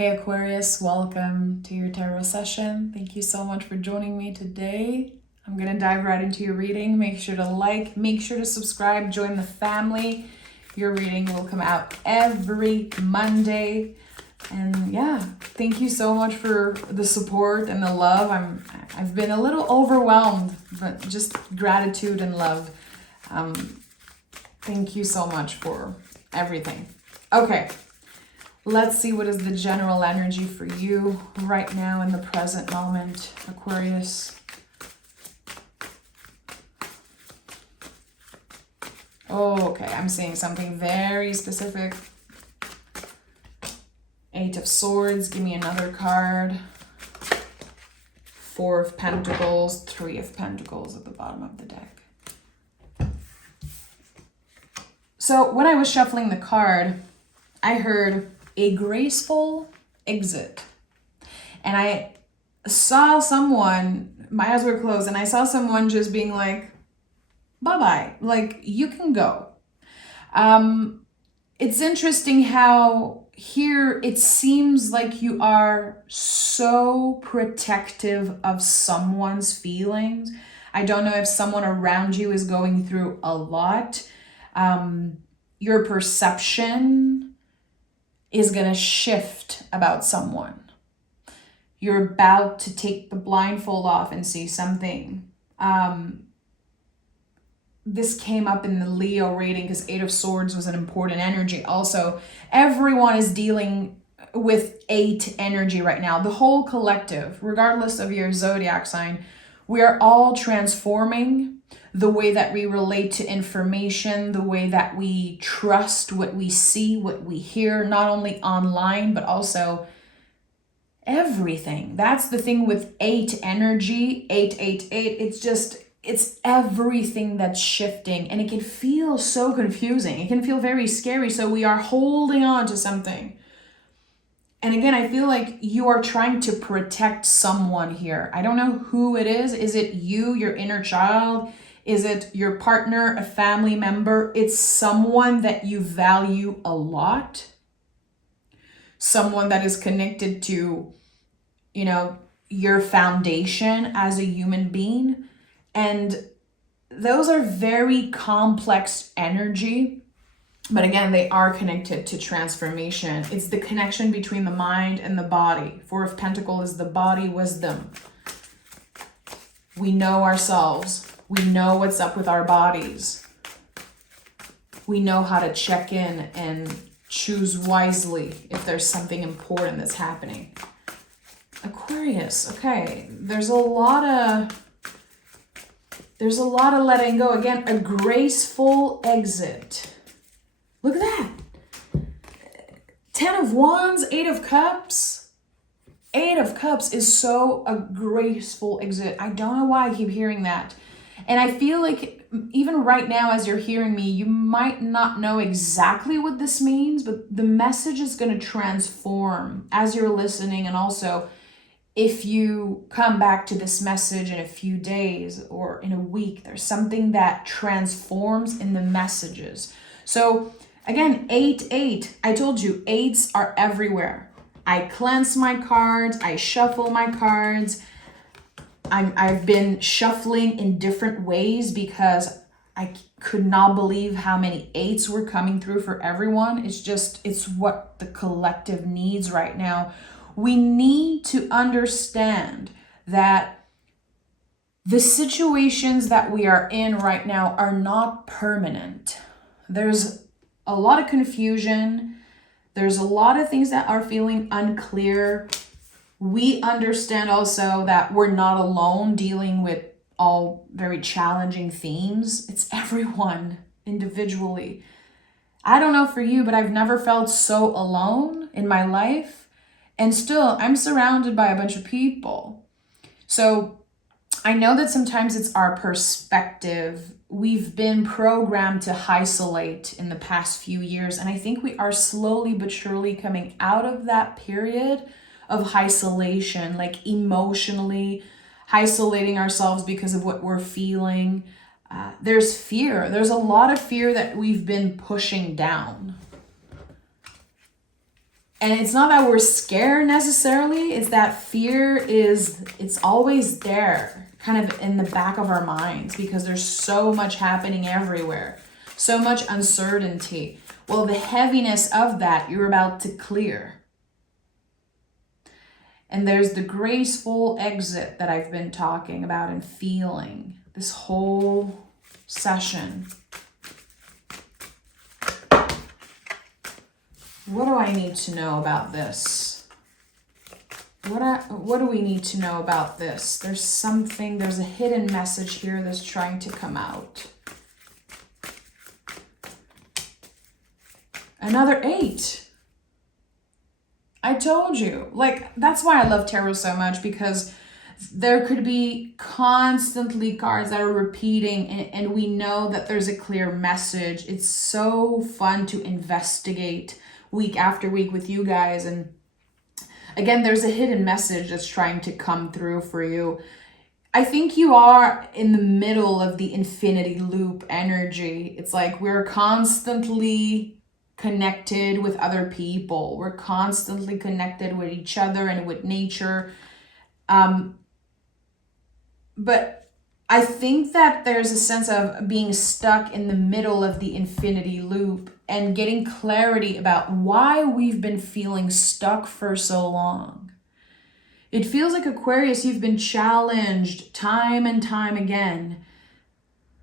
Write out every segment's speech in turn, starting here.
Hey Aquarius, welcome to your tarot session. Thank you so much for joining me today. I'm going to dive right into your reading. Make sure to like, make sure to subscribe, join the family. Your reading will come out every Monday. And yeah, thank you so much for the support and the love. I've been a little overwhelmed, but just gratitude and love. Thank you so much for everything. Okay. Let's see what is the general energy for you right now in the present moment, Aquarius. Oh, okay, I'm seeing something very specific. 8 of Swords, give me another card. 4 of Pentacles, 3 of Pentacles at the bottom of the deck. So when I was shuffling the card, I heard a graceful exit. And I saw someone, my eyes were closed, and I saw someone just being like, bye-bye, like you can go. It's interesting how here it seems like you are so protective of someone's feelings. I don't know if someone around you is going through a lot. Your perception is going to shift about someone. You're about to take the blindfold off and see something. This came up in the Leo reading because 8 of Swords was an important energy. Also, everyone is dealing with 8 energy right now. The whole collective, regardless of your zodiac sign, we are all transforming the way that we relate to information, the way that we trust what we see, what we hear, not only online, but also everything. That's the thing with 8 energy, 888. It's everything that's shifting, and it can feel so confusing. It can feel very scary. So we are holding on to something. And again, I feel like you are trying to protect someone here. I don't know who it is. Is it you, your inner child? Is it your partner, a family member? It's someone that you value a lot. Someone that is connected to, your foundation as a human being. And those are very complex energy. But again, they are connected to transformation. It's the connection between the mind and the body. 4 of Pentacles is the body wisdom. We know ourselves. We know what's up with our bodies. We know how to check in and choose wisely if there's something important that's happening. Aquarius, okay. There's a lot of letting go. Again, a graceful exit. Look at that. 10 of Wands, 8 of Cups. 8 of Cups is so a graceful exit. I don't know why I keep hearing that. And I feel like even right now as you're hearing me, you might not know exactly what this means, but the message is going to transform as you're listening. And also, if you come back to this message in a few days or in a week, there's something that transforms in the messages. So again, 8. I told you, 8s are everywhere. I cleanse my cards. I shuffle my cards. I've been shuffling in different ways because I could not believe how many 8s were coming through for everyone. It's what the collective needs right now. We need to understand that the situations that we are in right now are not permanent. There's a lot of confusion. There's a lot of things that are feeling unclear. We understand also that we're not alone dealing with all very challenging themes. It's everyone individually. I don't know for you, but I've never felt so alone in my life. And still, I'm surrounded by a bunch of people. So I know that sometimes it's our perspective. We've been programmed to isolate in the past few years. And I think we are slowly but surely coming out of that period of isolation, like emotionally isolating ourselves because of what we're feeling. There's fear. There's a lot of fear that we've been pushing down. And it's not that we're scared necessarily, it's that fear it's always there, kind of in the back of our minds, because there's so much happening everywhere, so much uncertainty. Well, the heaviness of that you're about to clear. And there's the graceful exit that I've been talking about and feeling this whole session. What do I need to know about this? What do we need to know about this? There's a hidden message here that's trying to come out. Another 8. I told you. Like, that's why I love tarot so much, because there could be constantly cards that are repeating, and we know that there's a clear message. It's so fun to investigate week after week with you guys. And again, there's a hidden message that's trying to come through for you. I think you are in the middle of the infinity loop energy. It's like we're constantly connected with other people. We're constantly connected with each other and with nature. But I think that there's a sense of being stuck in the middle of the infinity loop and getting clarity about why we've been feeling stuck for so long. It feels like, Aquarius, you've been challenged time and time again.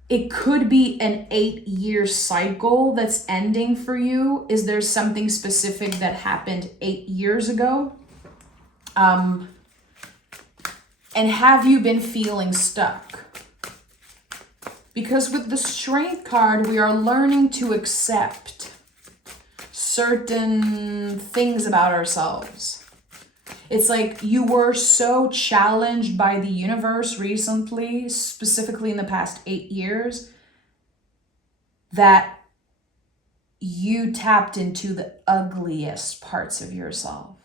It could be an 8-year cycle that's ending for you. Is there something specific that happened 8 years ago? And have you been feeling stuck? Because with the Strength card, we are learning to accept certain things about ourselves. It's like you were so challenged by the universe recently, specifically in the past 8 years, that you tapped into the ugliest parts of yourself,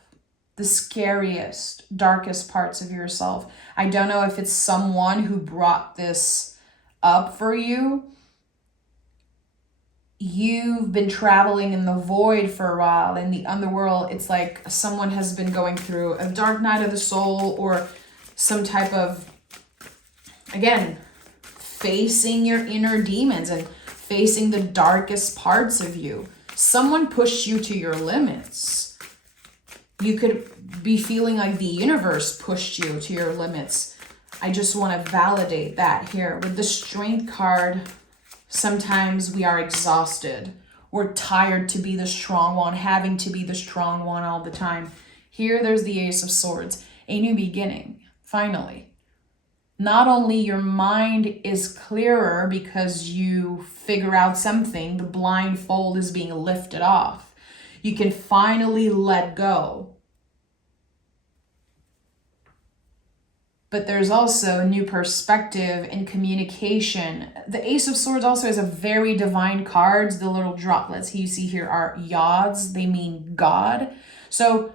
the scariest, darkest parts of yourself. I don't know if it's someone who brought this up for you. You've been traveling in the void for a while, in the underworld. It's like someone has been going through a dark night of the soul, or some type of, again, facing your inner demons and facing the darkest parts of you. Someone pushed you to your limits. You could be feeling like the universe pushed you to your limits. I just want to validate that here. With the Strength card, sometimes we are exhausted. We're tired to be the strong one, having to be the strong one all the time. Here, there's the Ace of Swords, a new beginning, finally. Not only your mind is clearer because you figure out something, the blindfold is being lifted off. You can finally let go. But there's also a new perspective in communication. The Ace of Swords also is a very divine card. The little droplets you see here are yods. They mean God. So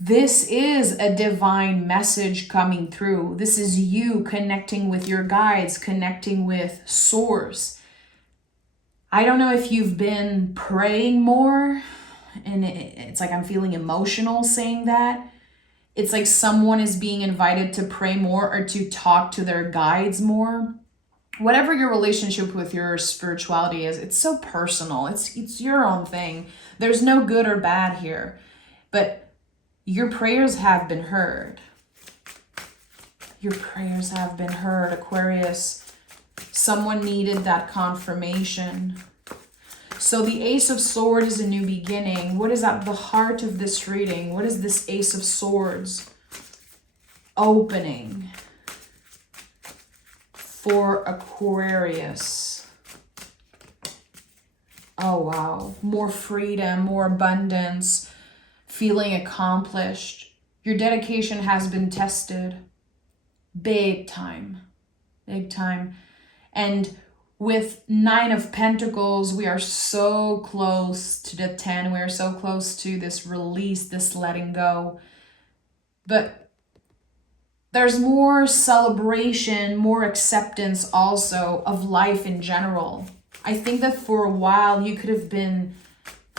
this is a divine message coming through. This is you connecting with your guides, connecting with Source. I don't know if you've been praying more, and it's like I'm feeling emotional saying that. It's like someone is being invited to pray more or to talk to their guides more. Whatever your relationship with your spirituality is, it's so personal. It's your own thing. There's no good or bad here. But your prayers have been heard. Your prayers have been heard, Aquarius. Someone needed that confirmation. So the Ace of Swords is a new beginning. What is at the heart of this reading? What is this Ace of Swords? Opening for Aquarius. Oh, wow. More freedom, more abundance, feeling accomplished. Your dedication has been tested. Big time. Big time. And with 9 of Pentacles, we are so close to the 10. We are so close to this release, this letting go. But there's more celebration, more acceptance also of life in general. I think that for a while you could have been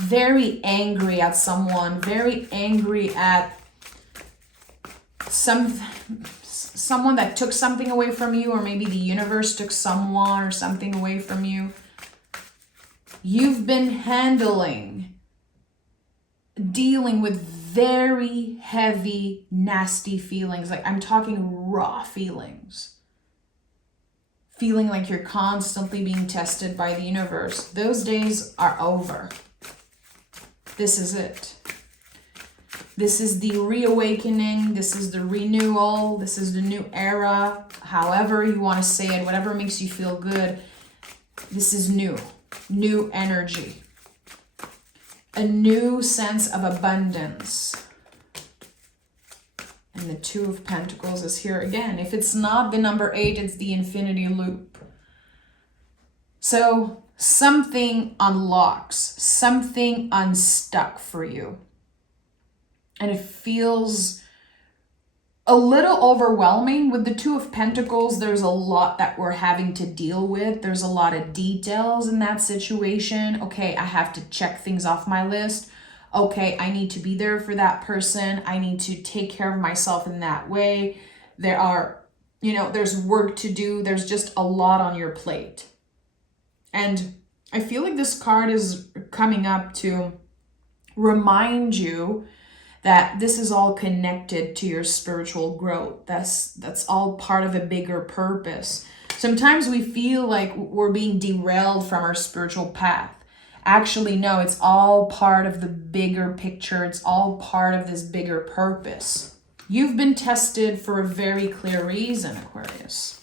very angry at someone, very angry at someone that took something away from you, or maybe the universe took someone or something away from you. You've been dealing with very heavy, nasty feelings. Like, I'm talking raw feelings. Feeling like you're constantly being tested by the universe. Those days are over. This is it. This is the reawakening. This is the renewal. This is the new era. However you want to say it, whatever makes you feel good. This is new. New energy. A new sense of abundance. And the Two of Pentacles is here again. If it's not the number 8, it's the infinity loop. So something unlocks, something unstuck for you. And it feels a little overwhelming. With the Two of Pentacles, there's a lot that we're having to deal with. There's a lot of details in that situation. Okay, I have to check things off my list. Okay, I need to be there for that person. I need to take care of myself in that way. There's work to do. There's just a lot on your plate. And I feel like this card is coming up to remind you that this is all connected to your spiritual growth. That's all part of a bigger purpose. Sometimes we feel like we're being derailed from our spiritual path. Actually, no, it's all part of the bigger picture. It's all part of this bigger purpose. You've been tested for a very clear reason, Aquarius.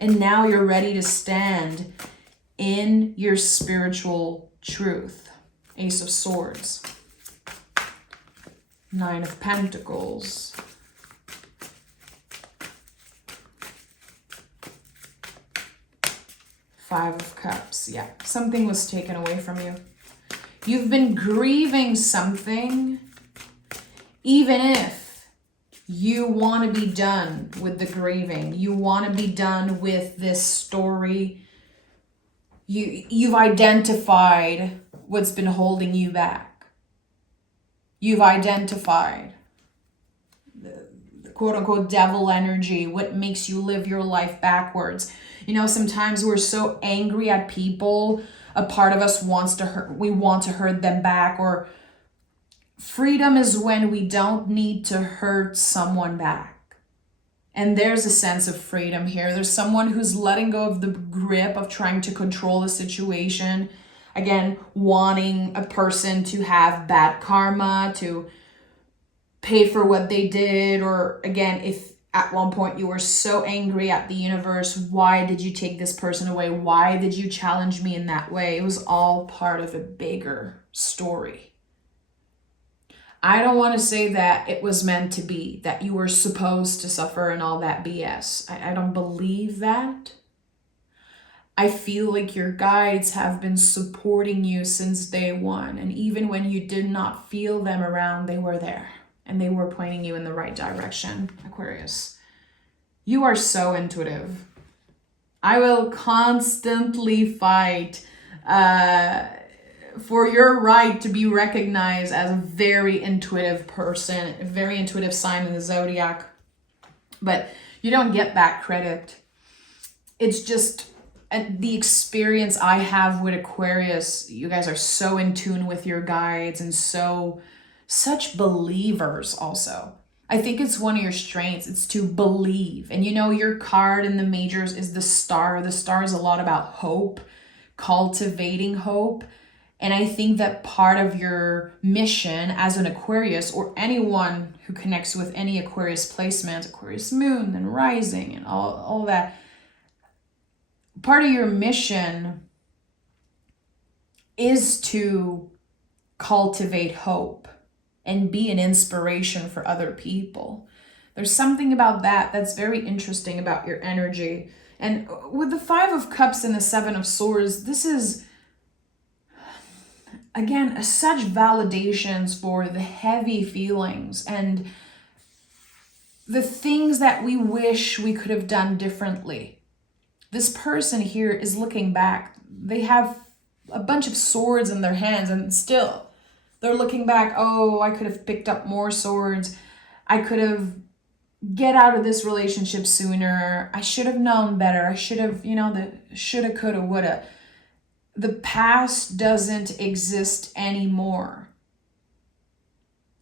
And now you're ready to stand in your spiritual truth. Ace of Swords. Nine of Pentacles. Five of Cups. Yeah, something was taken away from you. You've been grieving something, even if you want to be done with the grieving. You want to be done with this story. You've identified what's been holding you back. You've identified the quote-unquote devil energy, what makes you live your life backwards. Sometimes we're so angry at people, a part of us wants to hurt them back. Or freedom is when we don't need to hurt someone back. And there's a sense of freedom here. There's someone who's letting go of the grip of trying to control the situation. Again, wanting a person to have bad karma, to pay for what they did. Or again, if at one point you were so angry at the universe, why did you take this person away? Why did you challenge me in that way? It was all part of a bigger story. I don't want to say that it was meant to be, that you were supposed to suffer and all that BS. I don't believe that. I feel like your guides have been supporting you since day one. And even when you did not feel them around, they were there. And they were pointing you in the right direction, Aquarius. You are so intuitive. I will constantly fight for your right to be recognized as a very intuitive person, a very intuitive sign in the zodiac. But you don't get that credit. It's just the experience I have with Aquarius. You guys are so in tune with your guides and such believers also. I think it's one of your strengths. It's to believe. And your card in the majors is the star. The star is a lot about hope, cultivating hope. And I think that part of your mission as an Aquarius, or anyone who connects with any Aquarius placement, Aquarius moon and rising and all that, part of your mission is to cultivate hope and be an inspiration for other people. There's something about that's very interesting about your energy. And with the Five of Cups and the Seven of Swords, this is, again, such validations for the heavy feelings and the things that we wish we could have done differently. This person here is looking back. They have a bunch of swords in their hands, and still they're looking back, oh, I could have picked up more swords. I could have get out of this relationship sooner. I should have known better. I should have, the shoulda, coulda, woulda. The past doesn't exist anymore.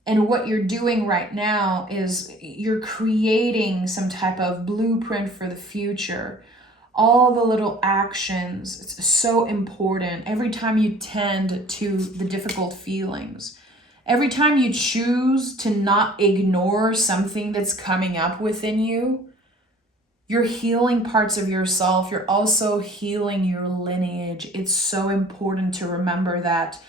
And what you're doing right now is you're creating some type of blueprint for the future. All the little actions, it's so important. Every time you tend to the difficult feelings, every time you choose to not ignore something that's coming up within you, you're healing parts of yourself. You're also healing your lineage. It's so important to remember that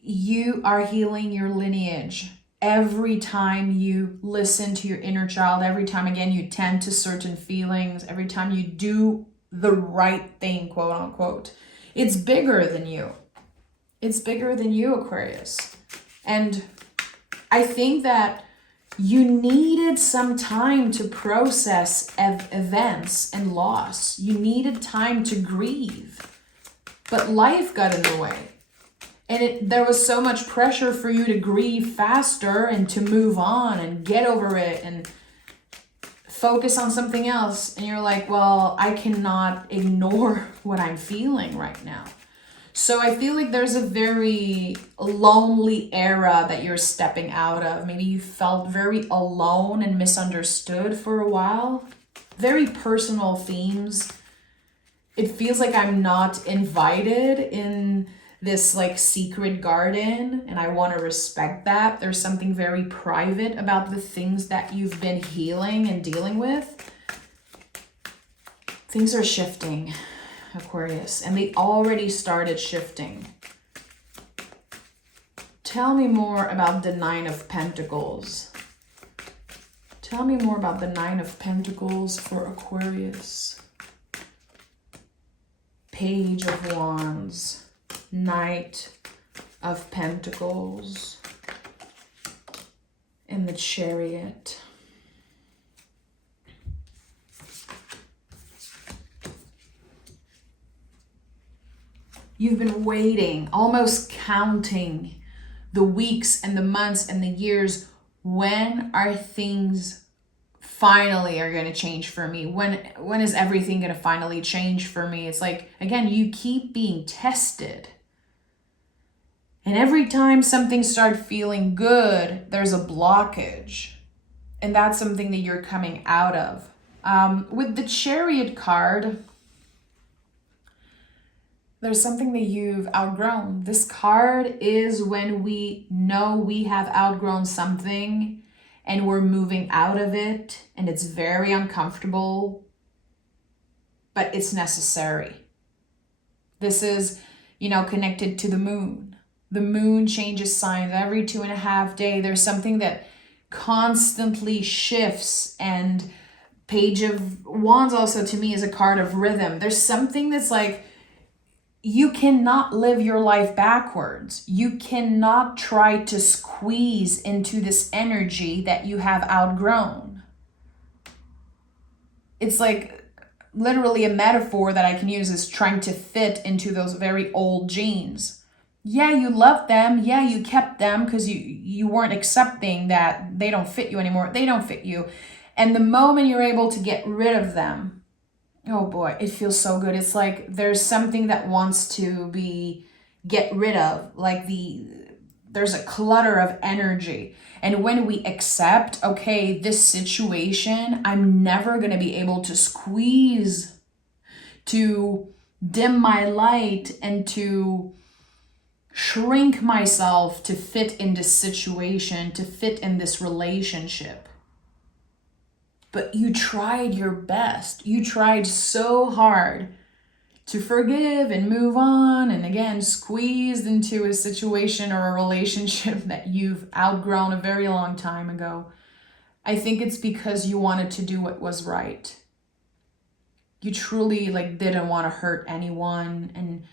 you are healing your lineage. Every time you listen to your inner child, every time, again, you tend to certain feelings, every time you do the right thing, quote unquote, it's bigger than you. It's bigger than you, Aquarius. And I think that you needed some time to process events and loss. You needed time to grieve. But life got in the way. And there was so much pressure for you to grieve faster and to move on and get over it and focus on something else. And you're like, well, I cannot ignore what I'm feeling right now. So I feel like there's a very lonely era that you're stepping out of. Maybe you felt very alone and misunderstood for a while. Very personal themes. It feels like I'm not invited in this like secret garden, and I want to respect that. There's something very private about the things that you've been healing and dealing with. Things are shifting, Aquarius, and they already started shifting. Tell me more about the Nine of Pentacles. Tell me more about the Nine of Pentacles for Aquarius. Page of Wands. Knight of Pentacles. And the Chariot. You've been waiting, almost counting the weeks and the months and the years. When are things finally are going to change for me? When is everything going to finally change for me? It's like, again, you keep being tested. And every time something starts feeling good, there's a blockage. And that's something that you're coming out of. With the Chariot card, there's something that you've outgrown. This card is when we know we have outgrown something and we're moving out of it, and it's very uncomfortable, but it's necessary. This is, connected to the moon. The moon changes signs every 2.5 days. There's something that constantly shifts, and Page of Wands also to me is a card of rhythm. There's something that's like, you cannot live your life backwards. You cannot try to squeeze into this energy that you have outgrown. It's like literally a metaphor that I can use is trying to fit into those very old jeans. Yeah, you love them. Yeah, you kept them because you weren't accepting that they don't fit you anymore. They don't fit you. And the moment you're able to get rid of them, oh boy, it feels so good. It's like there's something that wants to be get rid of. Like there's a clutter of energy. And when we accept, okay, this situation, I'm never going to be able to squeeze, to dim my light, and to shrink myself to fit in this situation, to fit in this relationship. But you tried your best. You tried so hard to forgive and move on, and again, squeezed into a situation or a relationship that you've outgrown a very long time ago. I think it's because you wanted to do what was right. You truly didn't want to hurt anyone, and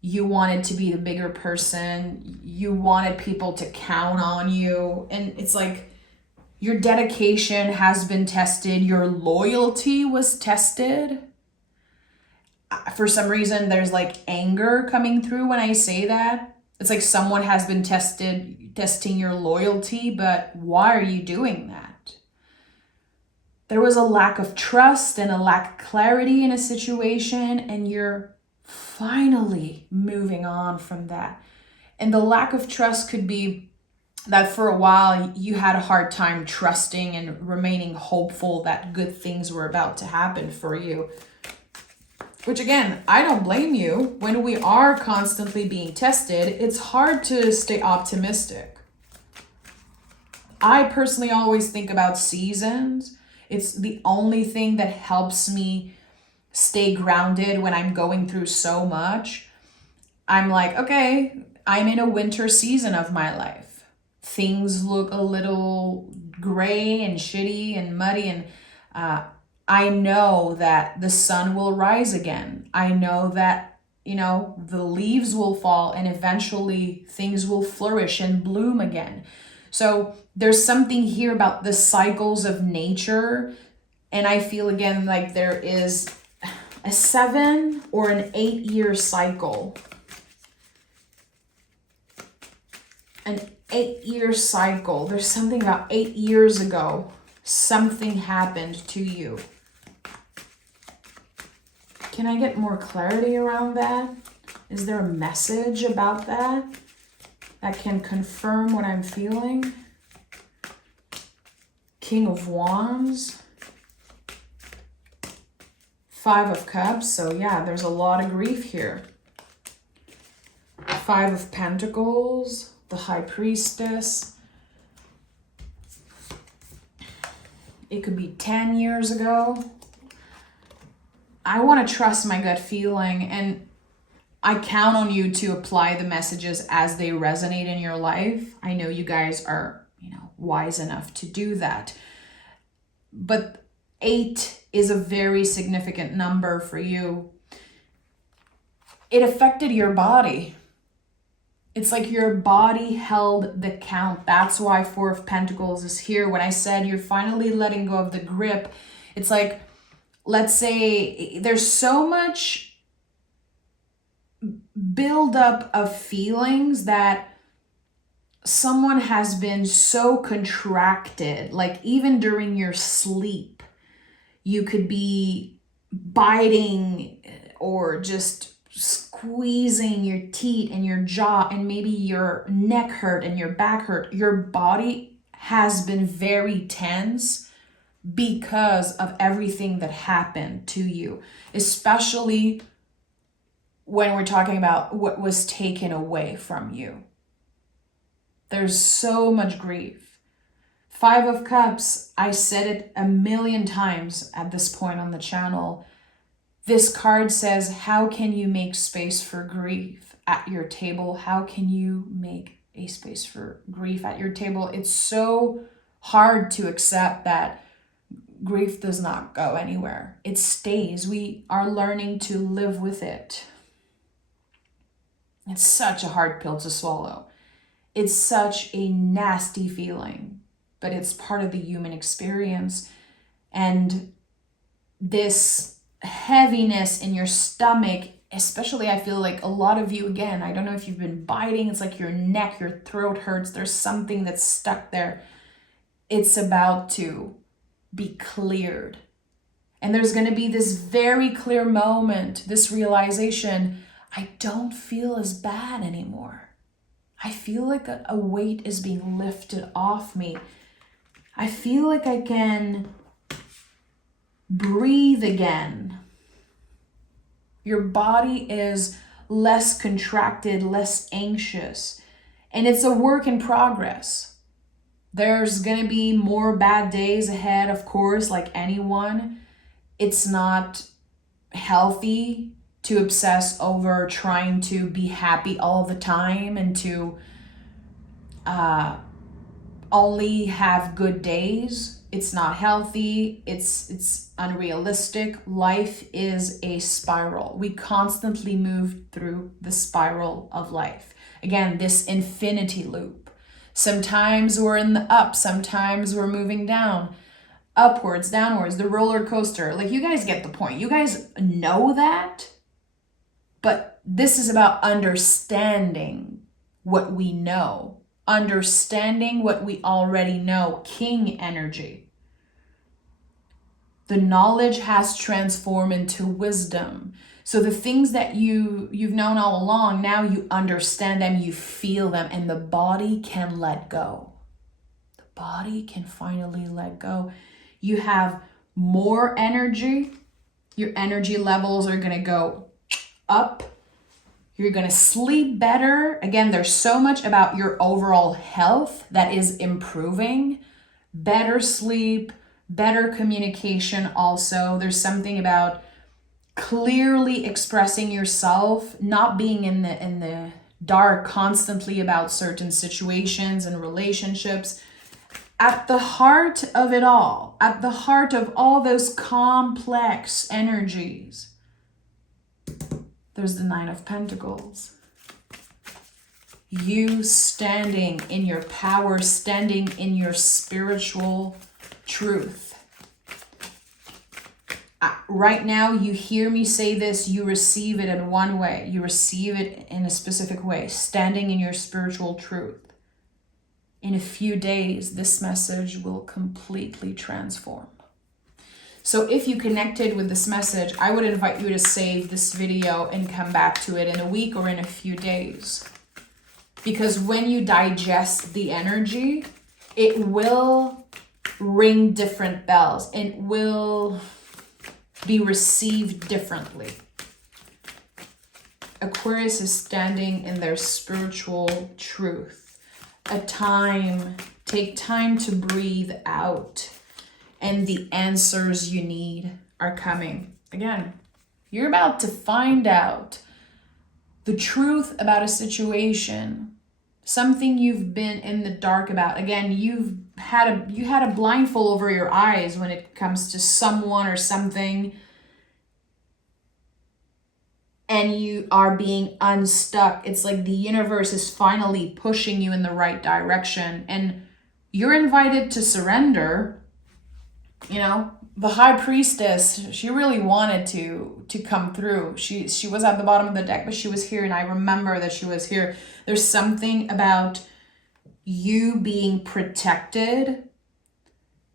you wanted to be the bigger person. You wanted people to count on you, and it's like, your dedication has been tested. Your loyalty was tested. for some reason, there's like anger coming through when I say that. It's like someone has been testing your loyalty, but why are you doing that? There was a lack of trust and a lack of clarity in a situation, and you're finally moving on from that. And the lack of trust could be that for a while you had a hard time trusting and remaining hopeful that good things were about to happen for you. Which again, I don't blame you. When we are constantly being tested, it's hard to stay optimistic. I personally always think about seasons. It's the only thing that helps me stay grounded when I'm going through so much. I'm like, okay, I'm in a winter season of my life. Things look a little gray and shitty and muddy, and I know that the sun will rise again. I know that, the leaves will fall and eventually things will flourish and bloom again. So there's something here about the cycles of nature. And I feel again like there is a 7 or an 8-year cycle. An 8-year cycle. There's something about 8 years ago, something happened to you. Can I get more clarity around that? Is there a message about that can confirm what I'm feeling? King of Wands. 5 of Cups. So yeah, there's a lot of grief here. 5 of Pentacles. The High Priestess. It could be 10 years ago. I want to trust my gut feeling, and I count on you to apply the messages as they resonate in your life. I know you guys are, wise enough to do that. But 8 is a very significant number for you. It affected your body. It's like your body held the count. That's why 4 of Pentacles is here. When I said you're finally letting go of the grip, it's like, let's say there's so much buildup of feelings that someone has been so contracted, like even during your sleep, you could be biting or just squeezing your teeth and your jaw, and maybe your neck hurt and your back hurt. Your body has been very tense because of everything that happened to you, especially when we're talking about what was taken away from you. There's so much grief. 5 of Cups, I said it a million times at this point on the channel. This card says, how can you make space for grief at your table? How can you make a space for grief at your table? It's so hard to accept that grief does not go anywhere. It stays. We are learning to live with it. It's such a hard pill to swallow. It's such a nasty feeling, but it's part of the human experience. And this heaviness in your stomach, especially, I feel like a lot of you, again, I don't know if you've been biting, it's like your neck, your throat hurts, there's something that's stuck there. It's about to be cleared. And there's going to be this very clear moment, this realization, I don't feel as bad anymore. I feel like a weight is being lifted off me. I feel like I can breathe again. Your body is less contracted, less anxious, and it's a work in progress. There's gonna be more bad days ahead, of course, like anyone. It's not healthy to obsess over trying to be happy all the time and to only have good days. It's not healthy. It's unrealistic. Life is a spiral. We constantly move through the spiral of life. Again, this infinity loop. Sometimes we're in the up, sometimes we're moving down, upwards, downwards, the roller coaster. Like, you guys get the point. You guys know that. this is about understanding what we know, understanding what we already know. King energy. The knowledge has transformed into wisdom. So the things that you've known all along, now you understand them, you feel them, and the body can let go. The body can finally let go. You have more energy. Your energy levels are going to go up. You're going to sleep better. Again, there's so much about your overall health that is improving. Better sleep, better communication also. There's something about clearly expressing yourself, not being in the dark constantly about certain situations and relationships. At the heart of it all, at the heart of all those complex energies, there's the Nine of Pentacles. You standing in your power, standing in your spiritual truth. Right now, you hear me say this, you receive it in one way. You receive it in a specific way, standing in your spiritual truth. In a few days, this message will completely transform. So if you connected with this message, I would invite you to save this video and come back to it in a week or in a few days. Because when you digest the energy, it will ring different bells. It will be received differently. Aquarius is standing in their spiritual truth. Take time to breathe out. And the answers you need are coming. Again, you're about to find out the truth about a situation, something you've been in the dark about. Again, you had a blindfold over your eyes when it comes to someone or something, and you are being unstuck. It's like the universe is finally pushing you in the right direction, and you're invited to surrender. You know, the high priestess, she really wanted to come through. She was at the bottom of the deck, but she was here, and I remember that she was here. There's something about you being protected,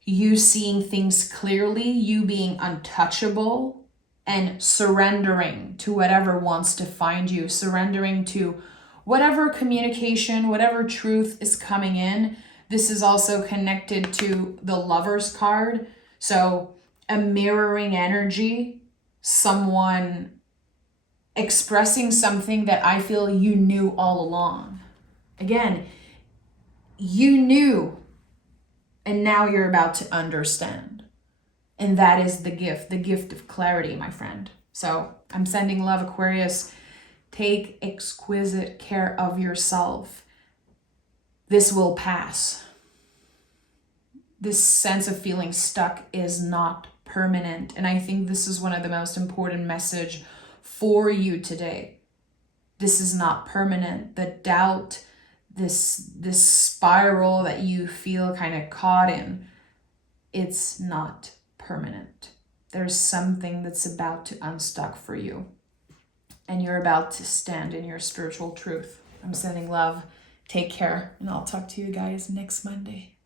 you seeing things clearly, you being untouchable, and surrendering to whatever wants to find you, surrendering to whatever communication, whatever truth is coming in. This is also connected to the Lover's card. So a mirroring energy, someone expressing something that I feel you knew all along. Again, you knew, and now you're about to understand. And that is the gift of clarity, my friend. So I'm sending love, Aquarius. Take exquisite care of yourself. This will pass. This sense of feeling stuck is not permanent. And I think this is one of the most important message for you today. This is not permanent. The doubt, this spiral that you feel kind of caught in, it's not permanent. There's something that's about to unstuck for you. And you're about to stand in your spiritual truth. I'm sending love. Take care. And I'll talk to you guys next Monday.